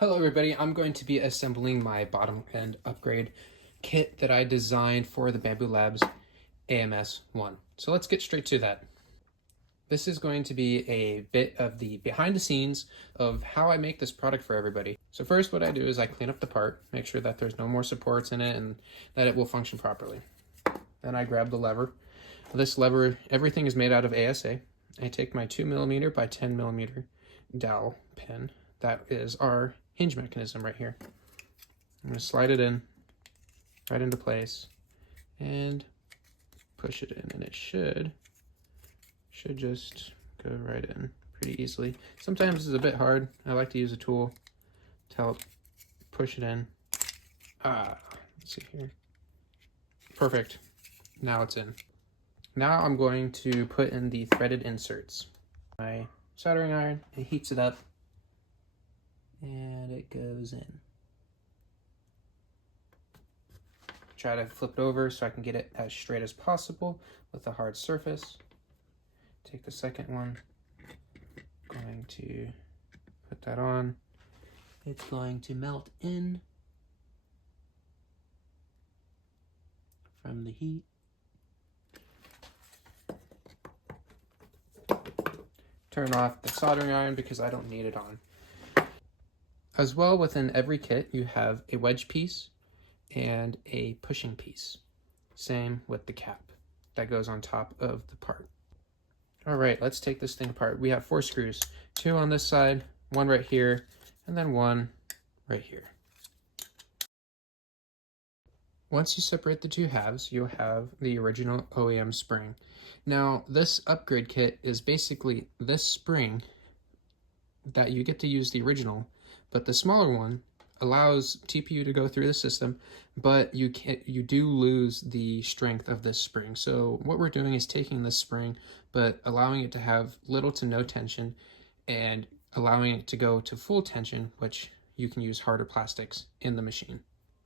Hello everybody, I'm going to be assembling my bottom end upgrade kit that I designed for the Bamboo Labs AMS-1. So let's get straight to that. This is going to be a bit of the behind the scenes of how I make this product for everybody. So first what I do is I clean up the part, make sure that there's no more supports in it and that it will function properly. Then I grab the lever. This lever, everything is made out of ASA. I take my 2mm by 10mm dowel pin. That is our hinge mechanism right here. I'm going to slide it in right into place and push it in, and it should just go right in pretty easily. Sometimes it's a bit hard. I like to use a tool to help push it in. Let's see here. Perfect. Now it's in. Now I'm going to put in the threaded inserts. My soldering iron, it heats it up and it goes in. Try to flip it over so I can get it as straight as possible with a hard surface. Take the second one, going to put that on. It's going to melt in from the heat. Turn off the soldering iron because I don't need it on. As well, within every kit, you have a wedge piece and a pushing piece. Same with the cap that goes on top of the part. All right, let's take this thing apart. We have 4 screws, 2 on this side, 1 right here, and then 1 right here. Once you separate the 2 halves, you'll have the original OEM spring. Now, this upgrade kit is basically this spring that you get to use the original, but the smaller one allows TPU to go through the system, but you do lose the strength of this spring. So what we're doing is taking this spring, but allowing it to have little to no tension and allowing it to go to full tension, which you can use harder plastics in the machine.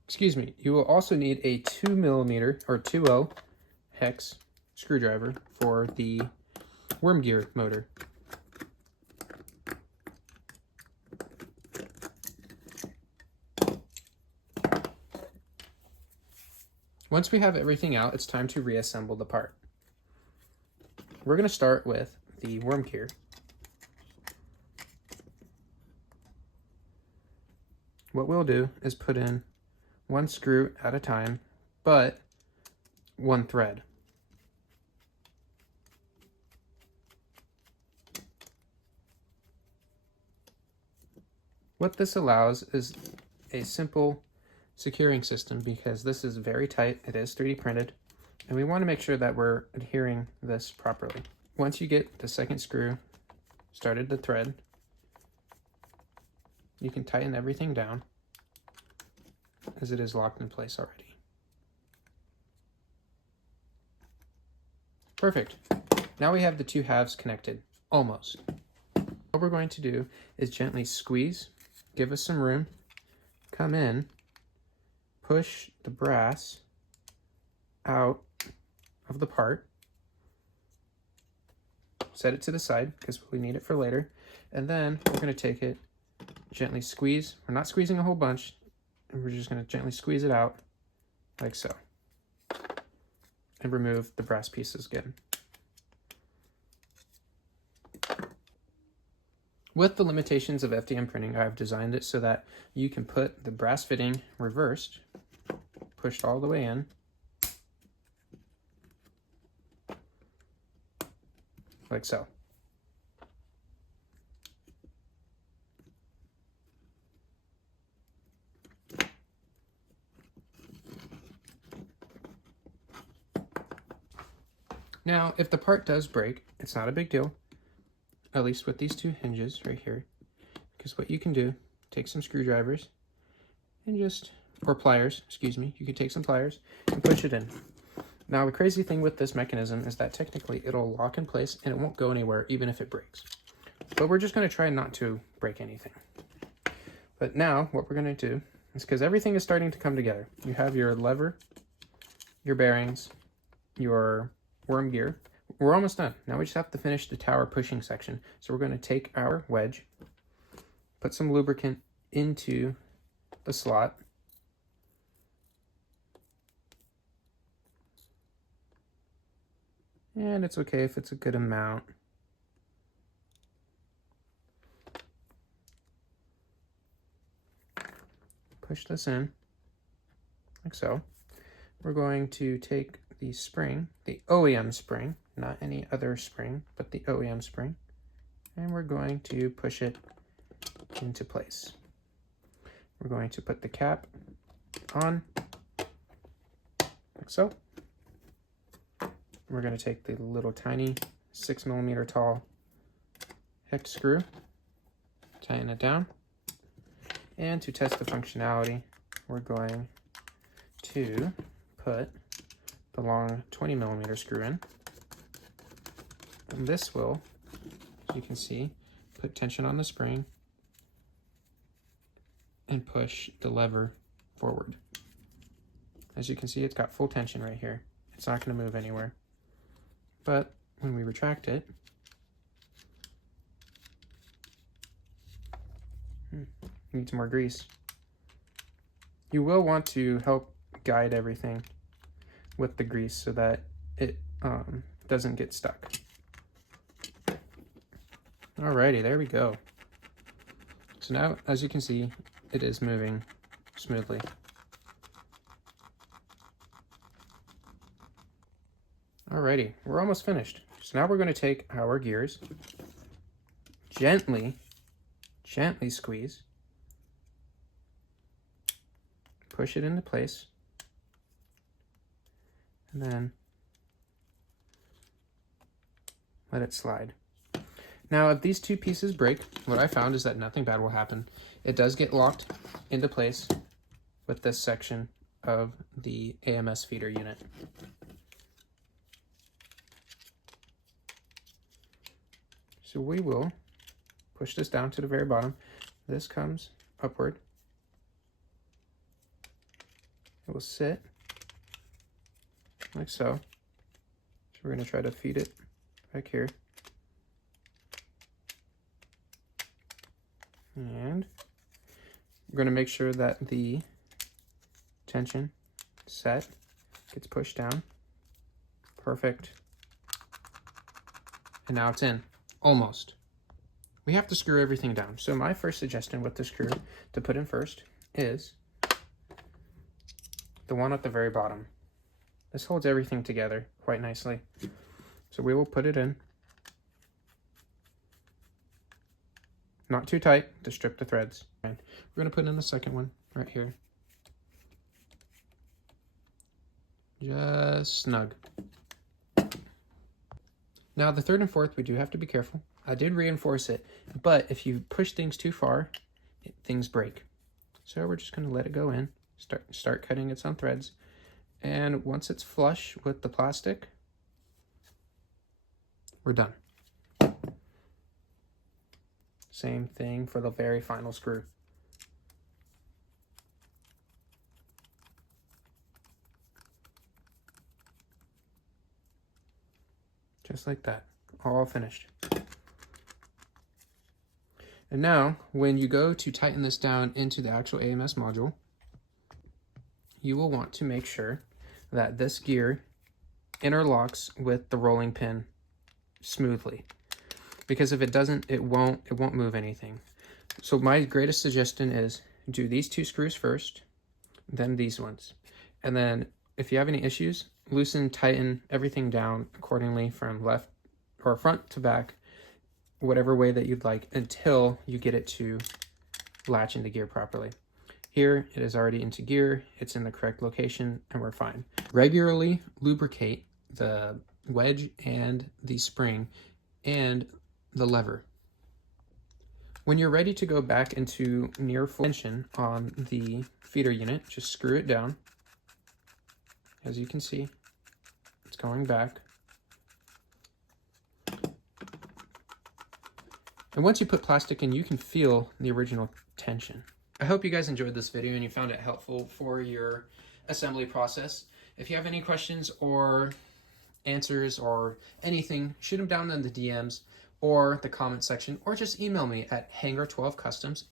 Excuse me, you will also need a 2mm or 2L hex screwdriver for the worm gear motor. Once we have everything out, it's time to reassemble the part. We're going to start with the worm gear. What we'll do is put in 1 screw at a time, but 1 thread. What this allows is a simple securing system because this is very tight. It is 3D printed, and we want to make sure that we're adhering this properly. Once you get the second screw started to thread, you can tighten everything down as it is locked in place already. Perfect. Now we have the 2 halves connected, almost. What we're going to do is gently squeeze, give us some room, come in, push the brass out of the part, set it to the side because we need it for later, and then we're going to take it, gently squeeze. We're not squeezing a whole bunch, and we're just going to gently squeeze it out like so, and remove the brass pieces again. With the limitations of FDM printing, I've designed it so that you can put the brass fitting reversed, pushed all the way in, like so. Now, if the part does break, it's not a big deal. At least with these 2 hinges right here, because what you can do, take some screwdrivers and or pliers, excuse me, you can take some pliers and push it in. Now the crazy thing with this mechanism is that technically it'll lock in place and it won't go anywhere even if it breaks. But we're just going to try not to break anything. But now what we're going to do is, because everything is starting to come together, you have your lever, your bearings, your worm gear. We're almost done. Now we just have to finish the tower pushing section. So we're going to take our wedge, put some lubricant into the slot. And it's okay if it's a good amount. Push this in, like so. We're going to take the spring, the OEM spring, not any other spring, but the OEM spring, and we're going to push it into place. We're going to put the cap on, like so. We're going to take the little tiny 6mm tall hex screw, tighten it down, and to test the functionality, we're going to put the long 20mm screw in. And this will, as you can see, put tension on the spring and push the lever forward. As you can see, it's got full tension right here. It's not going to move anywhere. But when we retract it, needs more grease. You will want to help guide everything with the grease so that it doesn't get stuck. Alrighty, there we go. So now, as you can see, it is moving smoothly. Alrighty, we're almost finished. So now we're going to take our gears, gently squeeze, push it into place, and then let it slide. Now, if these two pieces break, what I found is that nothing bad will happen. It does get locked into place with this section of the AMS feeder unit. So we will push this down to the very bottom. This comes upward. It will sit like so. So we're going to try to feed it back here. And we're going to make sure that the tension set gets pushed down. Perfect. And now it's in. Almost. We have to screw everything down. So my first suggestion with the screw to put in first is the one at the very bottom. This holds everything together quite nicely. So we will put it in. Not too tight to strip the threads. We're going to put in the second one right here. Just snug. Now the third and fourth, we do have to be careful. I did reinforce it, but if you push things too far, things break. So we're just going to let it go in, start cutting its own threads. And once it's flush with the plastic, we're done. Same thing for the very final screw. Just like that, all finished. And now, when you go to tighten this down into the actual AMS module, you will want to make sure that this gear interlocks with the rolling pin smoothly. Because if it doesn't, it won't move anything. So my greatest suggestion is do these two screws first, then these ones. And then if you have any issues, loosen, tighten everything down accordingly from left or front to back, whatever way that you'd like, until you get it to latch into gear properly. Here, it is already into gear, it's in the correct location, and we're fine. Regularly lubricate the wedge and the spring and the lever. When you're ready to go back into near full tension on the feeder unit, just screw it down. As you can see, it's going back. And once you put plastic in, you can feel the original tension. I hope you guys enjoyed this video and you found it helpful for your assembly process. If you have any questions or answers or anything, shoot them down in the DMs or the comment section, or just email me at hangar12customs